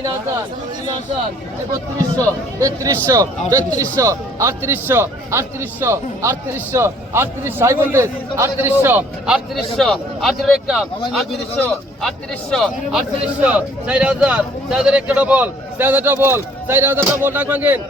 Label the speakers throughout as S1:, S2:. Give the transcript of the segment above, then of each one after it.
S1: তিন হাজার তিন হাজার বত্রিশশো তেত্রিশশো তেত্রিশশো আটত্রিশশো আটত্রিশশো আটত্রিশশো আটত্রিশশো হাই বললিস আটত্রিশশো আটত্রিশশো, আটত্রিশ একাম আটত্রিশশো আটত্রিশশো আটত্রিশশো, চার হাজার চার হাজার একটা ডবল হাজারটা বল চার হাজারটা বল ডাক ভাঙেন।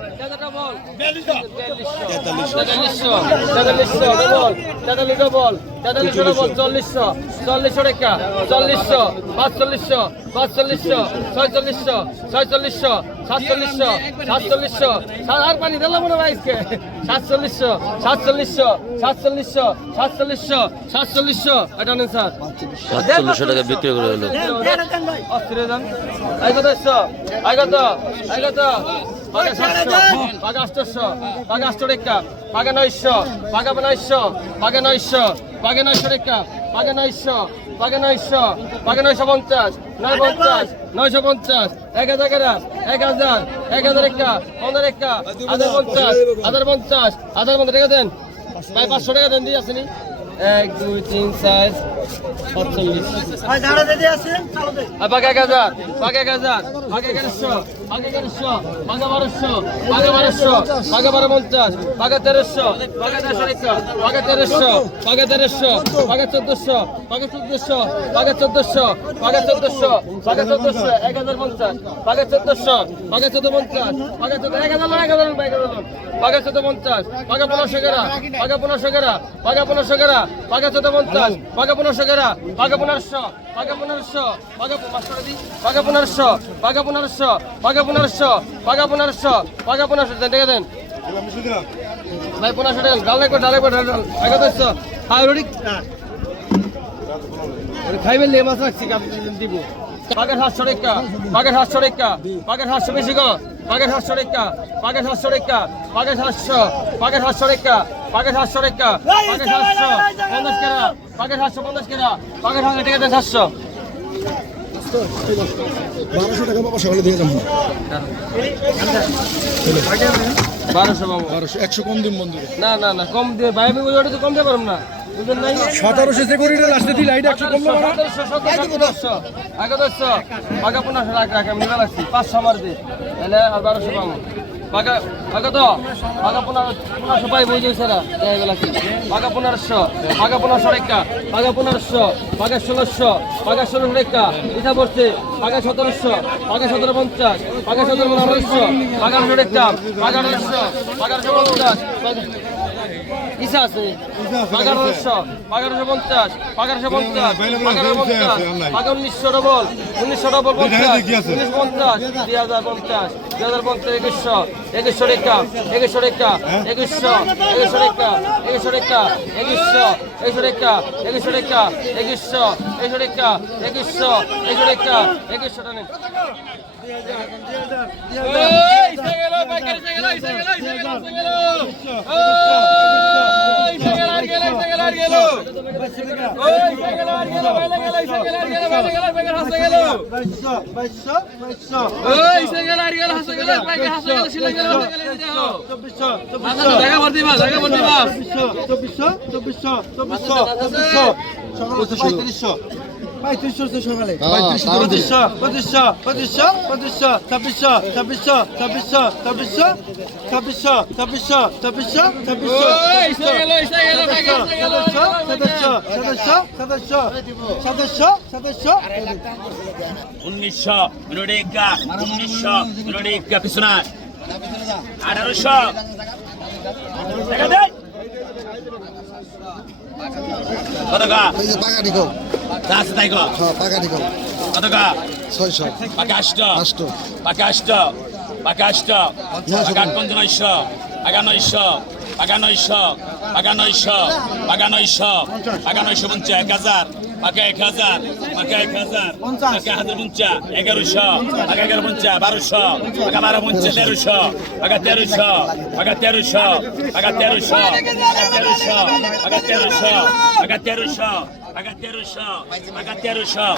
S1: চল্লিশশো চল্লিশশো টাকা চল্লিশশো পাঁচচল্লিশশো পাঁচচল্লিশশো ছয়চল্লিশশো ছয়চল্লিশশো সাতচল্লিশশো সাতচল্লিশশো। আর পানি দিলাম মনে ভাইসকে সাতচল্লিশশো সাতচল্লিশশো সাতচল্লিশশো সাতচল্লিশশো সাতচল্লিশশো। এটা নেন স্যার।
S2: সাতচল্লিশশো টাকা বিক্রি করে হলো
S1: অস্থির যান। আই কত আই কত? আই কত? পাকা সাতশো পাকা আটশো পাকা আটশো রেখা পাকা নয়শো পাকা নয়শো পাকা নয়শো রেখা নয়শো পঞ্চাশ। নয় পঞ্চাশ, নয়শো পঞ্চাশ, এক হাজার এগারো এক হাজার এক হাজার একটা, পনেরো একটা, হাজার পঞ্চাশ হাজার পঞ্চাশ হাজার পঞ্চাশ, টাকা দেন। পাঁচশো টাকা দেন, দিয়ে আসেনি। এক, দুই, তিন, চার সাতচল্লিশ। পাকা এক হাজার পাকা এক হাজার পাকা এগারোশো পাকা এগারোশো পাকা বারোশো পাকা বারোশো পাকা বারো পঞ্চাশ পাকা তেরোশো পাকা রেখা পাকা তেরোশো পাকা তেরোশো পাকা চোদ্দশো পাকা চোদ্দশো পাকা চোদ্দশো পাকা চোদ্দশো পাকা চোদ্দশো এক হাজার পঞ্চাশ পাকা চোদ্দশো পাকা চোদ্দ পঞ্চাশ পাকা চোদ্দ এক হাজার এক হাজার এক হাজার পাকা চোদ্দ পঞ্চাশ পাকা পনেরোশো গেরা পাকা পনেরোশো গেরা পাকা পনেরোশো গেরা পাকা চোদ্দ পঞ্চাশ পাকা পনেরোশো দর্শকেরা, বাঘা পনেরোশো বাঘা পনেরোশো বাঘা বাঘা পনেরোশো বাঘা পনেরোশো বাঘা পনেরোশো বাঘা পনেরোশো বাঘা পনেরোশো দেন টাকা দেন। ভাই পনেরোশো টাকা ডাল একবার ডাল একবার ডাল ডাল বাঘা দশশো হ্যাঁ রোডি খাইবেন লে মাছ রাখছি দিব। বাঘের সাতশো রেখা বাঘের সাতশো রেখা বাঘের সাতশো বেশি গো। বাঘের সাতশো রেখা বাঘের সাতশো রেখা বাঘের সাতশো বাঘের সাতশো রেখা পাকের সাতশো রেখা পাকের সাতশো পঞ্চাশ কেরা পাকের সাতশো পঞ্চাশ কেরা পাকের সাতশো টাকা দেন সাতশো।
S3: বারোশো টাকা বাবা সকালে দিয়ে যাব।
S1: বারোশো বাবু।
S3: বারোশো একশো কম দিন বন্ধু।
S1: না না না কম দিয়ে ভাই আমি ওইটা তো কম দিয়ে পারব না।
S3: সতেরোশো সেকুরিটি লাস্টে দিল এইটা একশো কম?
S1: সতেরোশো আগে দশশো পাকা পনেরোশো রাখ রাখ আমি লাগছি পাঁচশো আমার দিয়ে তাহলে আর বারোশো পাবো। পাকা পাকা তো পাকা পনেরো পনেরোশো পাই বুঝে সেরা এই লাগছি পাকা পনেরোশো পাকা পনেরোশো রেখা পাকা পনেরোশো পাকা ষোলোশো পাকা ষোলোশো রেখা ইটা পড়ছে পাকা সতেরোশো পাকা সতেরো পঞ্চাশ পাকা সতেরো পনেরোশো পাকা আঠারো রেখা পাকা আঠারোশো পাকা আঠারোশো পঞ্চাশ ইসা আছে? এগারোশো এগারোশো পঞ্চাশ এগারোশো পঞ্চাশ পঞ্চাশ এগারো উনিশশো ডবল উনিশশো ডবল পঞ্চাশ উনিশ পঞ্চাশ দুই হাজার পঞ্চাশ দুই হাজার পঞ্চাশ একুশশো একুশশো রেখা একুশশো রেখা একুশশো একুশশো রেখা একুশশো রেখা একুশশো একুশশো রেখা একুশশো রেখা একুশশো একুশশো রেখা একুশশো একুশশো রেখা একুশশো টানে।
S3: চব্বিশশো চব্বিশশো চব্বিশশো চব্বিশশো পঁচিশশো পঁয়ত্রিশশো সকালে
S4: পঁচিশশো পঁচিশশো পঁচিশশো পঁচিশশো ছাব্বিশশো ছাব্বিশশো ছাব্বিশশো ছাব্বিশশো ছাব্বিশশো ছাব্বিশশো ছাব্বিশশো ছাব্বিশশো সদস্য সদস্য সদস্য সদস্য সদস্য
S5: উনিশশো রোডেকা উনিশশো রোডেকা পিছনা আঠারোশো টাকা দে। আছে তাই কো
S3: হ্যাঁ পাকা দিকো
S5: কত কা
S3: 600
S5: পাকা 800
S3: 800
S5: পাকা 800 পাকা
S3: 800
S5: পাকা 900 এক হাজার। পাকা এক হাজার পাকা এক হাজার পাকা হাজার পঞ্চাশ এগারোশো পাকা এগারো পঞ্চাশ বারোশো পাকা বারো পঞ্চাশ তেরোশো পাকা তেরোশো পাকা তেরোশো পাকা তেরোশো পাকা তেরোশো পাকা তেরোশো পাকা তেরোশো পাকা তেরোশো পাকা তেরোশো।